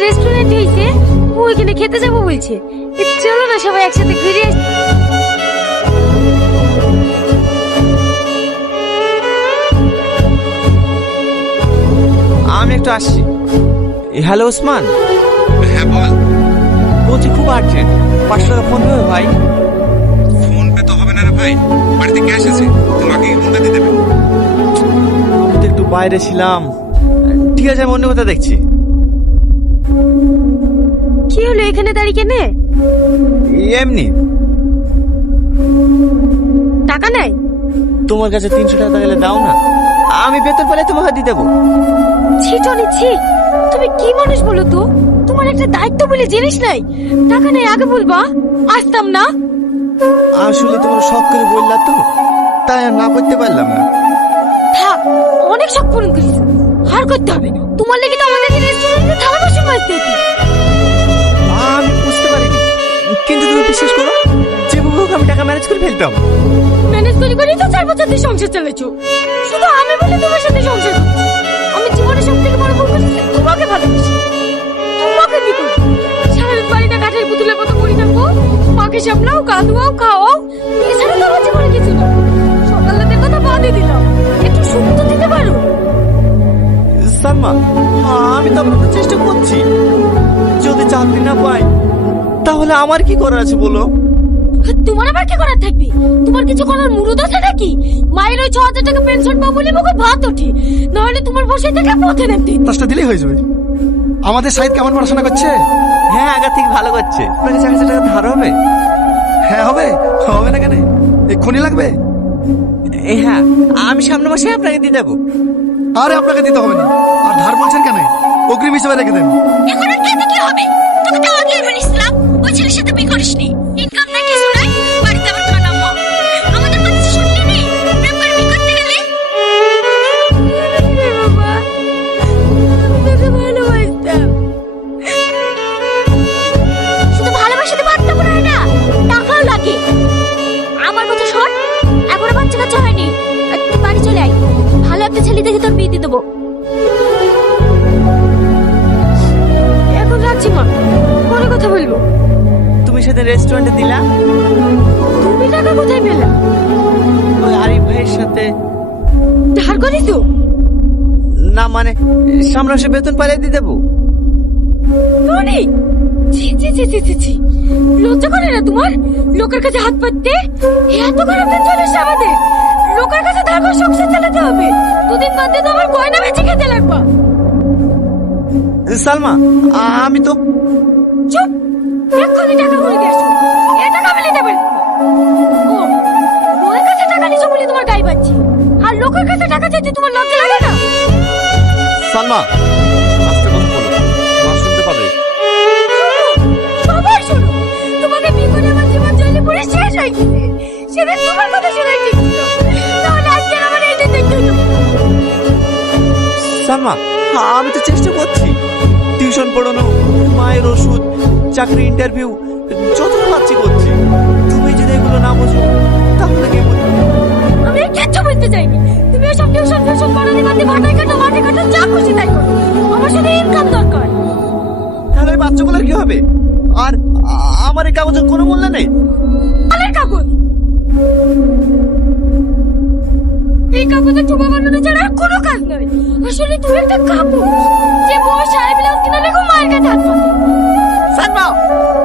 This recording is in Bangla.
লেট হয়েছে ও ওইখানে খেতে যাব বলছে। চলো না সবাই একসাথে ঘুরে আসি। আমি একটু আসছি। হ্যালো ওসমান? হ্যাঁ বল। বলছি খুব আর্জেন্ট পাঁচশো টাকা ফোন দেবে ভাই? ফোন পে তো হবে না রে ভাই। বাড়িতে ক্যাশ আছে তোমাকে কি ফোনটা দিয়ে দেবে। আমি তো একটু বাইরে ছিলাম। ঠিক আছে আমি অন্য কথা দেখছি। এখানে দাঁড়িয়ে কেনে এমনি। টাকা নাই? তোমার কাছে তিনশো টাকা গেলে দাও না। আমি বেতন পেলে তোমাকে দিয়ে দেবো। ছি টনি ছি। তুমি কি মানুষ বলো তো? তোমার একটা দায়িত্ব বলে জিনিস নাই। টাকা নাই আগে বলবা। আসতাম না। আসলে তোমার শখ করে বললা তো। তাই আর না করতে পারলাম না। থাক অনেক শখ পূরণ করেছ। আর করতে হবে না। তোমার লেগে তো আমাদের রেস্টুরেন্টে থালা বাসন মাজতে কিন্তু তুমি বিশ্বাস করো যেভাবে হোক আমি টাকা ম্যানেজ করে ফেলতাম। ম্যানেজ করে করেই তো চার বছর দিয়ে সংসার চালাচ্ছো শুধু আমি বলে তোমার সাথে সংসার করছি আমি জীবনে সব থেকে বড় ভুল করেছি তোমাকে ভালোবাসি। তোমাকে কি করি সারাদিন বাড়িটা কাঠের পুতুলের মতো পড়ে থাকব মাকে সামলাও কাঁদুয়াও খাওয়াও। এছাড়া তো আমার জীবনে কিছু না। সকালের কথা বাদে দিলাম। একটু সুখ তো দিতে পারো। সালমা আমি তো আপনার চেষ্টা করছি। যদি চাকরি না পাই তাহলে আমার কি করার আছে বলো? তোমার আবার কি করার থাকবে? তোমার কিছু করার মুরুদ আছে নাকি? মায়ের ওই ছ হাজার টাকা পেনশন পাবো বলে মুখে ভাত ওঠে। নাহলে তোমার বসে থেকে পথে নামতে দশটা দিলেই হয়ে যাবে। আমাদের সাইদ কেমন পড়াশোনা করছে? হ্যাঁ আগা থেকে ভালো করছে। আপনাকে চার হাজার টাকা ধার হবে। হ্যাঁ হবে? হবে না কেন? এক্ষুনি লাগবে? এই হ্যাঁ আমি সামনে মাসে আপনাকে দিয়ে দেবো। আরে আপনাকে দিতে হবে না। আর ধার বলছেন কেন? অগ্রিম হিসেবে রেখে দেন। এখন আর কি হবে? তোকে তো আগে করিসনি। ইনকাম কিছু নাই, বাড়িতে আবার কানা মা আমাদের শুনলি নি করতে গেলে? শুধু ভালোবাসাতে করে না, টাকাও লাগে। আমার কথা শোন, এখনও বাচ্চা কাচ্চা হয়নি। তুই বাড়ি চলে আয়, ভালো একটা ছেলে দেখে তোর বিয়ে দিয়ে দেবো। এখন মা কথা বলব। তুমি সেদিন রেস্টুরেন্টে দিলা তুমি টাকা কোথায় পেলা? ওই আরিফ ভাইয়ের সাথে। ধার করিস তো না মানে সামনে মাসে বেতন পাইলে দিয়ে দেবো। টনি ছি ছি ছি ছি ছি ছি। লজ্জা করে না তোমার? লোকের কাছে হাত পাততে? এত খারাপ দিন চলে আমাদের। লোকের কাছে ধার করে সংসার চালাতে হবে। দুদিন বাদে তো আমার গয়না বেঁচে খেতে লাগবে। সালমা আমি তো চুপ! এক্ষুনি টাকা করে দিয়ে আসো। এ টাকা আমি নিতে পারব ও বউয়ের কাছে টাকা নিছো বলে তোমার গায়ে বাজছে। আর লোকের কাছে টাকা চাইতে তোমার লজ্জা লাগে না? সালমা আস্তে কথা বলো। মা শুনতে পাবে। সবাই শোনো তোমাকে বিয়ে আমার জীবন জলে পড়ে শেষ হয়ে গেছে। সেদিন তোমার কথা শোনাই ঠিক ছিল। তাহলে আজকে আমার এই দিন না। সালমা আমি তো চেষ্টা করছি। টিউশন পড়ানো মায়ের ওষুধ চাকরি ইন্টারভিউ যত পাচ্ছি করছি তুমি যদি এগুলো না বোঝো তাহলে কে বুঝবে আমি আর কিচ্ছু বুঝতে চাইনি। তুমি ওসব টিউশন টিউশন পড়ানি বাদে মাথায় কাটো মাঠে কাটো যা খুশি তাই করো। আমার শুধু ইনকাম দরকার। তাহলে ওই বাচ্চাগুলোর কি হবে? আর আমার এই কাগজের কোনো মূল্য নেই? আলের কাগজ? এই কাগজে চুপা বানানো ছাড়া আর কোনো কাজ নয় আসলে তুমি একটা কাপড় যে বউ সাহেব ব্লাউজ কিনা লেগো মায়ের কাছে হাত 看报